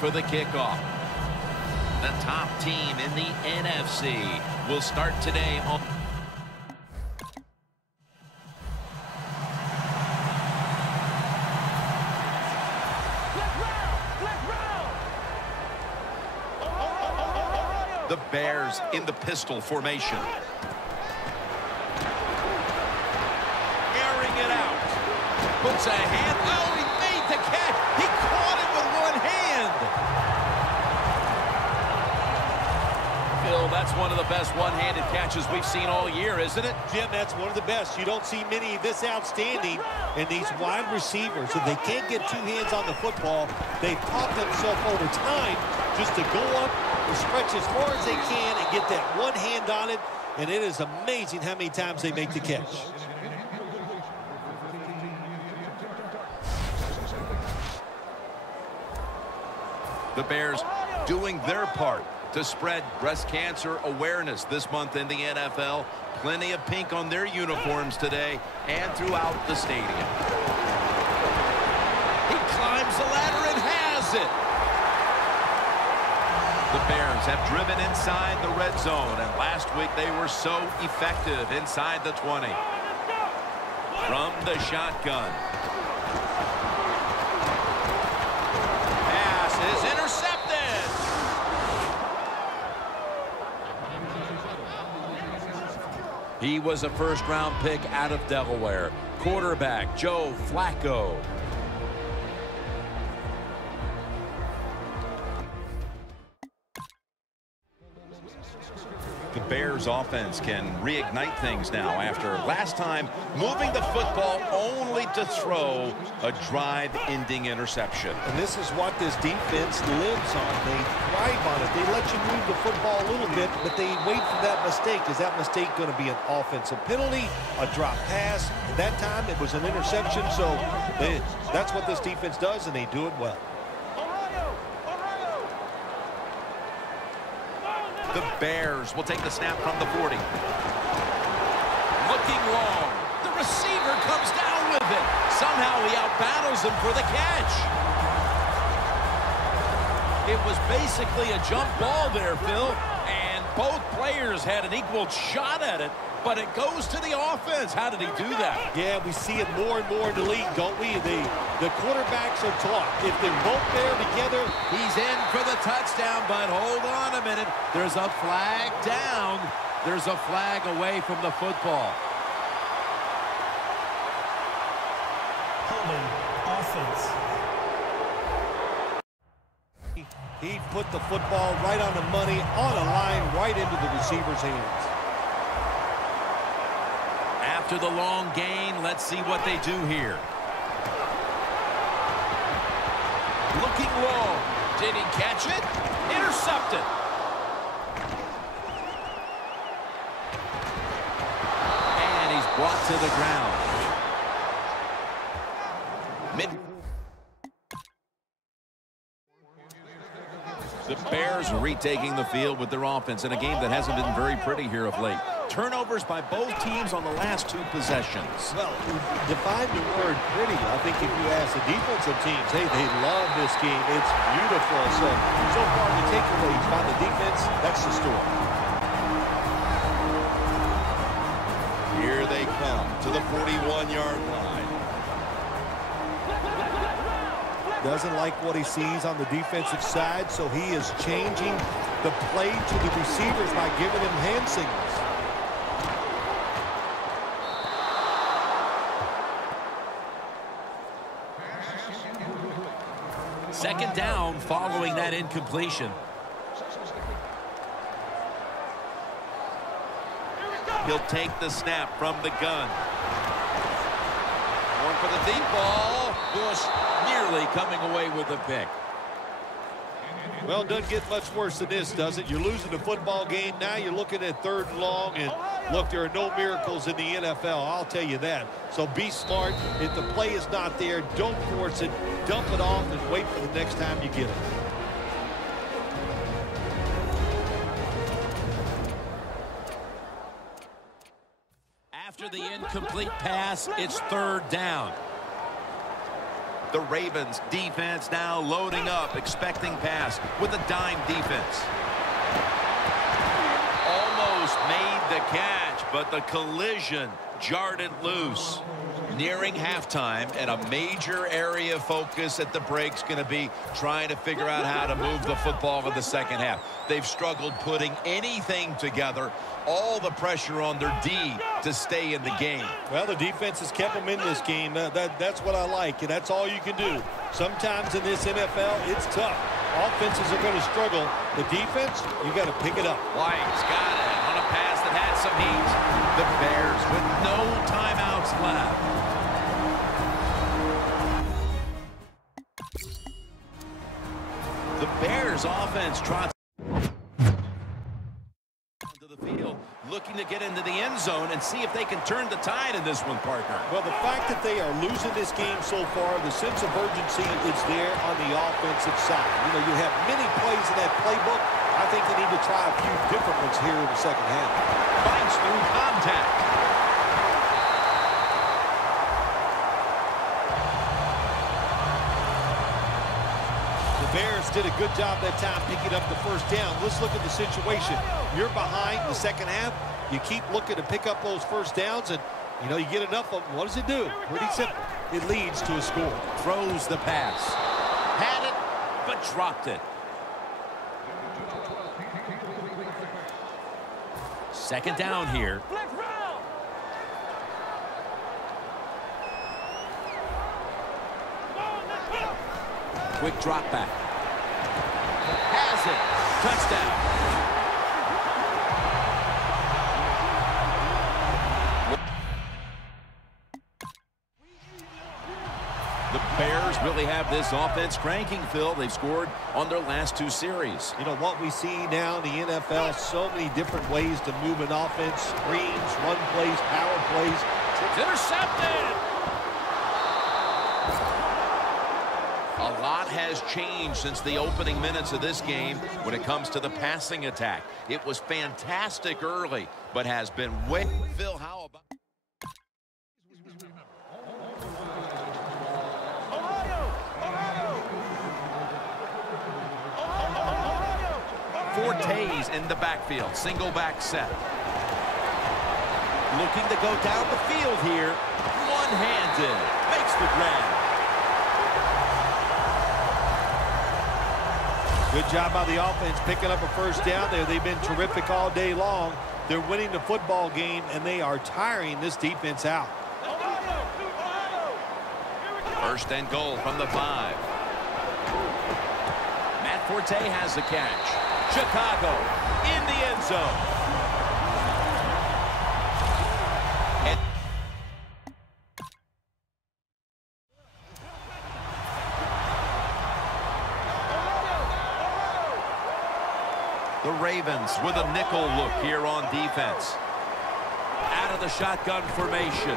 For the kickoff. The top team in the NFC will start today on the Bears in the pistol formation. Airing it out. Puts a hand. Oh, he made the catch. He caught it with one hand. Phil, that's one of the best one-handed catches we've seen all year, isn't it? Jim, that's one of the best. You don't see many this outstanding. And these wide receivers, if they can't get two hands on the football, they've taught themselves over time just to go up and stretch as far as they can and get that one hand on it. And it is amazing how many times they make the catch. The Bears doing their part to spread breast cancer awareness this month in the NFL. Plenty of pink on their uniforms today and throughout the stadium. He climbs the ladder and has it. The Bears have driven inside the red zone, and last week they were so effective inside the 20. From the shotgun. Pass is intercepted. He was a first-round pick out of Delaware. Quarterback Joe Flacco. The Bears offense can reignite things now after last time moving the football only to throw a drive-ending interception. And this is what this defense lives on. They thrive on it. They let you move the football a little bit, but they wait for that mistake. Is that mistake going to be an offensive penalty, a drop pass? At that time, it was an interception, so that's what this defense does, and they do it well. The Bears will take the snap from the 40. Looking long. The receiver comes down with it. Somehow he outbattles him for the catch. It was basically a jump ball there, Phil, and both players had an equal shot at it, but it goes to the offense. How did he do that? Yeah, we see it more and more in the league, don't we? The quarterbacks are taught. If they're both there together, he's in for the touchdown, but hold on a minute. There's a flag down. There's a flag away from the football. Holding offense. He put the football right on the money, on a line, right into the receiver's hands. After the long gain, let's see what they do here. Looking long. Did he catch it? Intercepted. And he's brought to the ground. The Bears retaking the field with their offense in a game that hasn't been very pretty here of late. Turnovers by both teams on the last two possessions. Well, define the word pretty. I think if you ask the defensive teams, hey, they love this game. It's beautiful. So far the takeaways by the defense, that's the story. Here they come to the 41-yard line. Doesn't like what he sees on the defensive side, so he is changing the play to the receivers by giving them hand signals. Second down following that incompletion. He'll take the snap from the gun. Going for the deep ball. Bush nearly coming away with a pick. Well, it doesn't get much worse than this, does it? You're losing the football game. Now you're looking at 3rd and long. And look, there are no miracles in the NFL. I'll tell you that. So be smart. If the play is not there, don't force it. Dump it off and wait for the next time you get it. After the incomplete pass, it's third down. The Ravens defense now loading up, expecting pass with a dime defense. Almost made the catch, but the collision jarred it loose. Nearing halftime, and a major area of focus at the break's going to be trying to figure out how to move the football in the second half. They've struggled putting anything together. All the pressure on their D to stay in the game. Well, the defense has kept them in this game. That's what I like, and that's all you can do. Sometimes in this NFL, it's tough. Offenses are going to struggle. The defense, you got to pick it up. White's got it on a pass that had some heat. The Bears with no timeouts left. The Bears offense trots onto the field, looking to get into the end zone and see if they can turn the tide in this one, partner. Well, the fact that they are losing this game so far, the sense of urgency is there on the offensive side. You know, you have many plays in that playbook. I think they need to try a few different ones here in the second half. Bites through contact. The Bears did a good job that time picking up the first down. Let's look at the situation. You're behind the second half. You keep looking to pick up those first downs, and, you know, you get enough of them. What does it do? Pretty simple. It leads to a score. Throws the pass. Had it, but dropped it. Second down here. Quick drop back. Has it. Touchdown. The Bears really have this offense cranking, Phil. They've scored on their last two series. You know, what we see now in the NFL, so many different ways to move an offense. Screens, run plays, power plays. It's intercepted. A lot has changed since the opening minutes of this game when it comes to the passing attack. It was fantastic early, but has been way... Phil, how about... Fortes in the backfield. Single back set. Looking to go down the field here. One-handed. Makes the grab. Good job by the offense picking up a first down there. They've been terrific all day long. They're winning the football game, and they are tiring this defense out. First and goal from the 5. Matt Forte has the catch. Chicago in the end zone. And the Ravens with a nickel look here on defense. Out of the shotgun formation.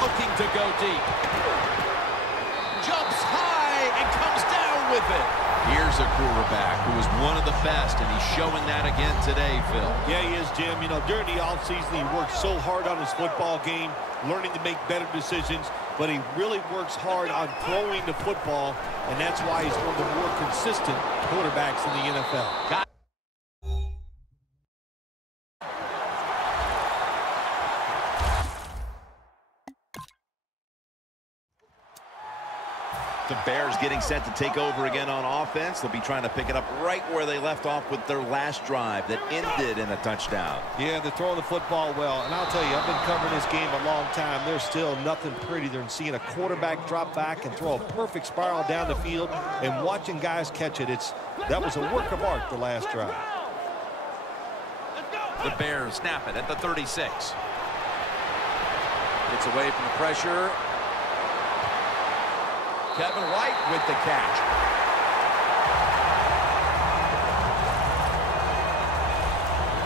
Looking to go deep. Jumps high and comes down with it. Here's a quarterback who is one of the best, and he's showing that again today, Phil. Yeah, he is, Jim. You know, during the offseason, he worked so hard on his football game, learning to make better decisions, but he really works hard on throwing the football, and that's why he's one of the more consistent quarterbacks in the NFL. The Bears getting set to take over again on offense. They'll be trying to pick it up right where they left off with their last drive that ended in a touchdown. Yeah, they're throwing the football well. And I'll tell you, I've been covering this game a long time. There's still nothing prettier than seeing a quarterback drop back and throw a perfect spiral down the field and watching guys catch it. That was a work of art the last drive. The Bears snap it at the 36. Gets away from the pressure. Kevin White with the catch.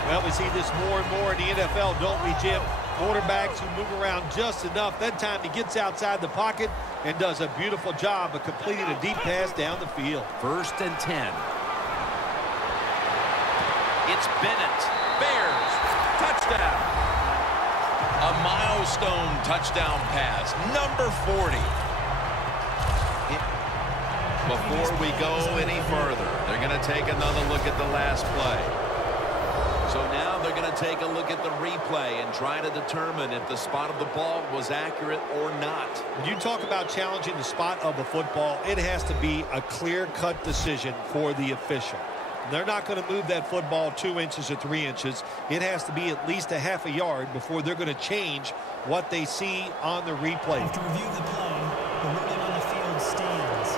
Well, we see this more and more in the NFL, don't we, Jim? Quarterbacks who move around just enough. That time he gets outside the pocket and does a beautiful job of completing a deep pass down the field. First and 10. It's Bennett. Bears. Touchdown. A milestone touchdown pass, number 40. Before we go any further, they're going to take another look at the last play. So now they're going to take a look at the replay and try to determine if the spot of the ball was accurate or not. When you talk about challenging the spot of a football, it has to be a clear-cut decision for the official. They're not going to move that football 2 inches or 3 inches. It has to be at least a half a yard before they're going to change what they see on the replay. To review the play, the ruling on the field stands.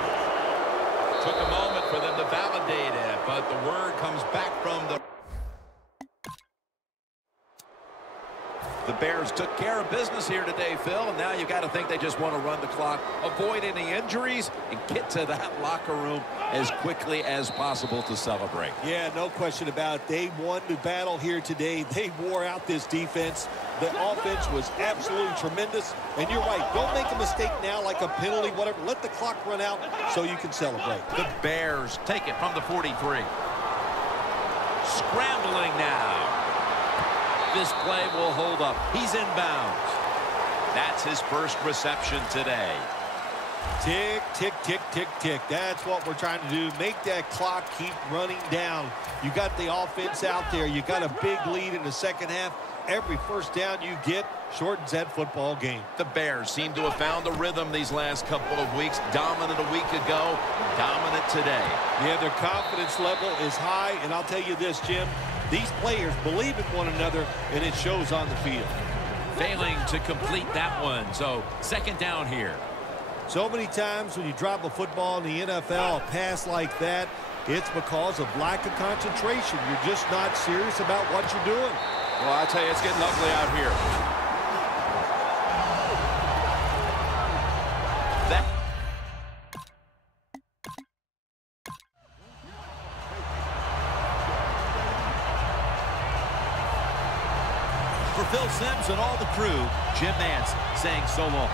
Took a moment for them to validate it, but the word comes back from the... The Bears took care of business here today, Phil, and now you got to think they just want to run the clock, avoid any injuries, and get to that locker room as quickly as possible to celebrate. Yeah, no question about it. They won the battle here today. They wore out this defense. The offense was absolutely tremendous. And you're right, don't make a mistake now like a penalty, whatever. Let the clock run out so you can celebrate. The Bears take it from the 43. Scrambling now. This play will hold up. He's inbounds. That's his first reception today. Tick, tick, tick, tick, tick. That's what we're trying to do. Make that clock keep running down. You got the offense out there. You got a big lead in the second half. Every first down you get shortens that football game. The Bears seem to have found the rhythm these last couple of weeks. Dominant a week ago, dominant today. Yeah, their confidence level is high, and I'll tell you this, Jim, these players believe in one another, and it shows on the field. Failing to complete that one, so second down here. So many times when you drop a football in the NFL, a pass like that, it's because of lack of concentration. You're just not serious about what you're doing. Well, I tell you, it's getting ugly out here. For Phil Simms and all the crew, Jim Nance saying so long.